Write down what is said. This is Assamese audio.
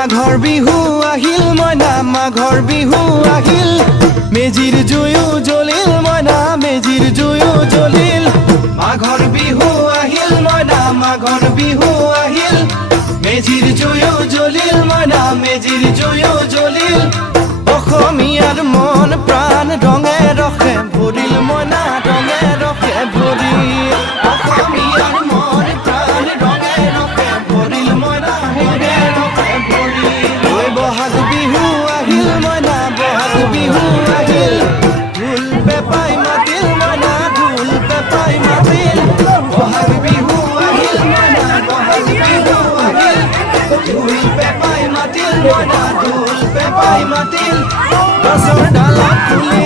মাঘৰ বিহু আহিল মইনা মাঘৰ বিহু আহিল মেজিৰ জুয়ো জ্বলিল মইনা মেজিৰ জুয়ো জ্বলিল মাঘৰ বিহু আহিল মইনা মাঘৰ বিহু আহিল মেজিৰ জুয়ো জ্বলিল মইনা মেজিৰ জুয়ো জ্বলিল অসমীয়াৰ মন প্ৰাণ ৰঙে ৰসে ভৰিল মইনা ৰঙে ৰসে ভৰিল অসমীয়াৰ মন প্ৰাণ ৰঙে ৰসে ভৰিল মইনা ৰঙে ৰসে ভৰিল ঐ বহাগ বিহু আহিল মইনা বহাগ বিহু আহিল ঢোল পেপাই মাতিল মইনা ঢোল পেপাই মাতিল বহাগ বিহু আহিল মইনা বহাগ বিহু আহিল ঢোল পেপাই মাতিল মইনা ঢোল পেপাই মাতিল গছৰ ডালত ফুলি